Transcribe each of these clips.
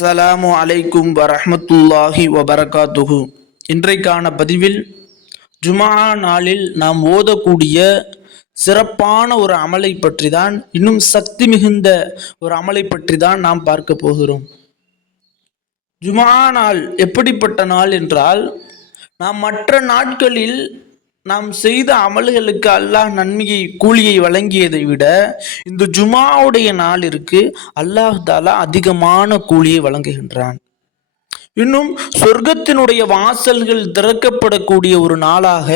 அஸ்ஸலாமு அலைக்கும் வரஹ்மத்துல்லாஹி வபரகாத்துஹு. இன்றைக்கான பதிவில் ஜுமா நாளில் நாம் ஓதக்கூடிய சிறப்பான ஒரு அமலை பற்றி தான் இன்னும் சக்தி மிகுந்த ஒரு அமலை பற்றி தான் நாம் பார்க்க போகிறோம். ஜுமா நாள் எப்படிப்பட்ட நாள் என்றால் நாம் மற்ற நாட்களில் நாம் செய்த அமல்களுக்கு அல்லாஹ் நன்மையை கூலியை வழங்கியதை விட இந்த ஜுமாவுடைய நாளிற்கு அல்லாஹ் தாலா அதிகமான கூலியை வழங்குகின்றான். இன்னும் சொர்க்கத்தினுடைய வாசல்கள் திறக்கப்படக்கூடிய ஒரு நாளாக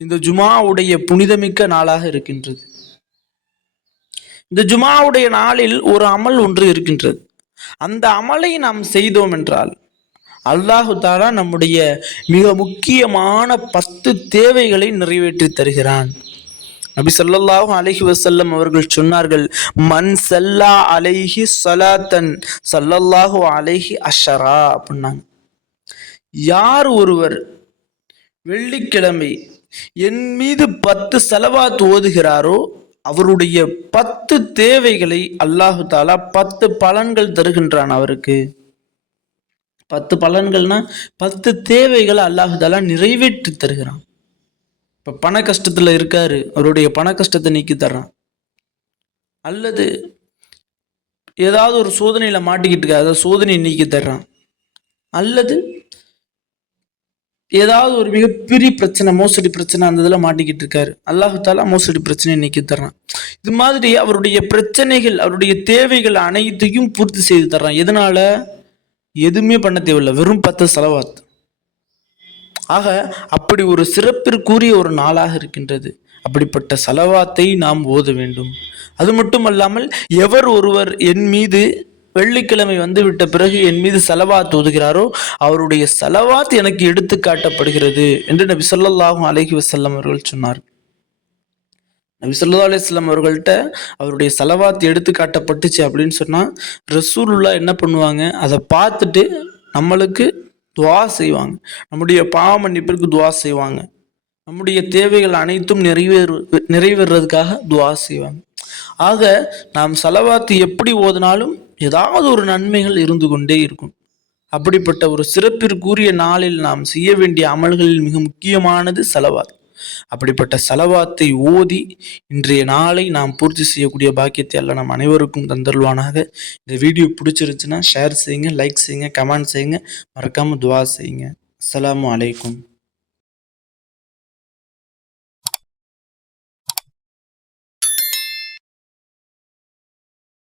இந்த ஜுமாவுடைய புனிதமிக்க நாளாக இருக்கின்றது. இந்த ஜுமாவுடைய நாளில் ஒரு அமல் ஒன்று இருக்கின்றது. அந்த அமலை நாம் செய்தோம் என்றால் அல்லாஹு தாலா நம்முடைய மிக முக்கியமான பத்து தேவைகளை நிறைவேற்றி தருகிறான். நபி ஸல்லல்லாஹு அலஹி வசல்லம் அவர்கள் சொன்னார்கள் மன் சல்லா அலைஹி சலாத்தன் சல்லல்லாஹு அலைஹி அஷரா அப்படின்னாங்க. யார் ஒருவர் வெள்ளிக்கிழமை என் மீது பத்து செலவாத் ஓதுகிறாரோ அவருடைய பத்து தேவைகளை அல்லாஹு தாலா பத்து பலன்கள் தருகின்றான் அவருக்கு. பத்து பலன்கள்னா பத்து தேவைகளை அல்லாஹுதாலா நிறைவேற்றி தருகிறான். இப்போ பண கஷ்டத்தில் இருக்காரு அவருடைய பண கஷ்டத்தை நீக்கி தர்றான். அல்லது ஏதாவது ஒரு சோதனையில் மாட்டிக்கிட்டு இருக்காரு அதை சோதனையை நீக்கி தர்றான். அல்லது ஏதாவது ஒரு மிகப்பெரிய பிரச்சனை மோசடி பிரச்சனை அந்த இதில் மாட்டிக்கிட்டு இருக்காரு. அல்லாஹுதால மோசடி பிரச்சனையை நீக்கி தர்றான். இது மாதிரி அவருடைய பிரச்சனைகள் அவருடைய தேவைகள் அனைத்தையும் பூர்த்தி செய்து தர்றான். எதனால? எதுவுமே பண்ண தேவையில்லை. வெறும் பத்து செலவாத் ஆக அப்படி ஒரு சிறப்பிற்குரிய ஒரு நாளாக இருக்கின்றது. அப்படிப்பட்ட செலவாத்தை நாம் ஓத வேண்டும். அது மட்டுமல்லாமல் எவர் ஒருவர் என் மீது வெள்ளிக்கிழமை வந்து விட்ட பிறகு என் மீது செலவாத் ஓதுகிறாரோ அவருடைய செலவாத் எனக்கு எடுத்து காட்டப்படுகிறது என்று நபி ஸல்லல்லாஹு அலஹி வசல்லம் அவர்கள் சொன்னார் நபி ஸல்லல்லாஹு அவர்கள்ட்ட அவருடைய செலவாத் எடுத்து காட்டப்பட்டுச்சு அப்படின்னு சொன்னால் ரசூலுல்லா என்ன பண்ணுவாங்க? அதை பார்த்துட்டு நம்மளுக்கு துவா செய்வாங்க. நம்முடைய பாவ மன்னிப்பிற்கு துவா செய்வாங்க. நம்முடைய தேவைகள் அனைத்தும் நிறைவேறு நிறைவேறதுக்காக துவா செய்வாங்க. ஆக நாம் செலவாத்து எப்படி ஓதினாலும் ஏதாவது ஒரு நன்மைகள் இருந்து கொண்டே இருக்கும். அப்படிப்பட்ட ஒரு சிறப்பிற்குரிய நாளில் நாம் செய்ய வேண்டிய அமல்களில் மிக முக்கியமானது செலவாத். அப்படிப்பட்ட செலவாத்தை ஓதி இன்றைய நாளை நாம் பூர்த்தி செய்யக்கூடிய பாக்கியத்தை எல்லாம் நம் அனைவருக்கும் தந்தருள்வானாக. இந்த வீடியோ பிடிச்சிருச்சுன்னா ஷேர் செய்யுங்க லைக் செய்யுங்க கமெண்ட் செய்யுங்க. மறக்காமல் துவா செய்யுங்க. அஸ்லாம் அலைக்கும்.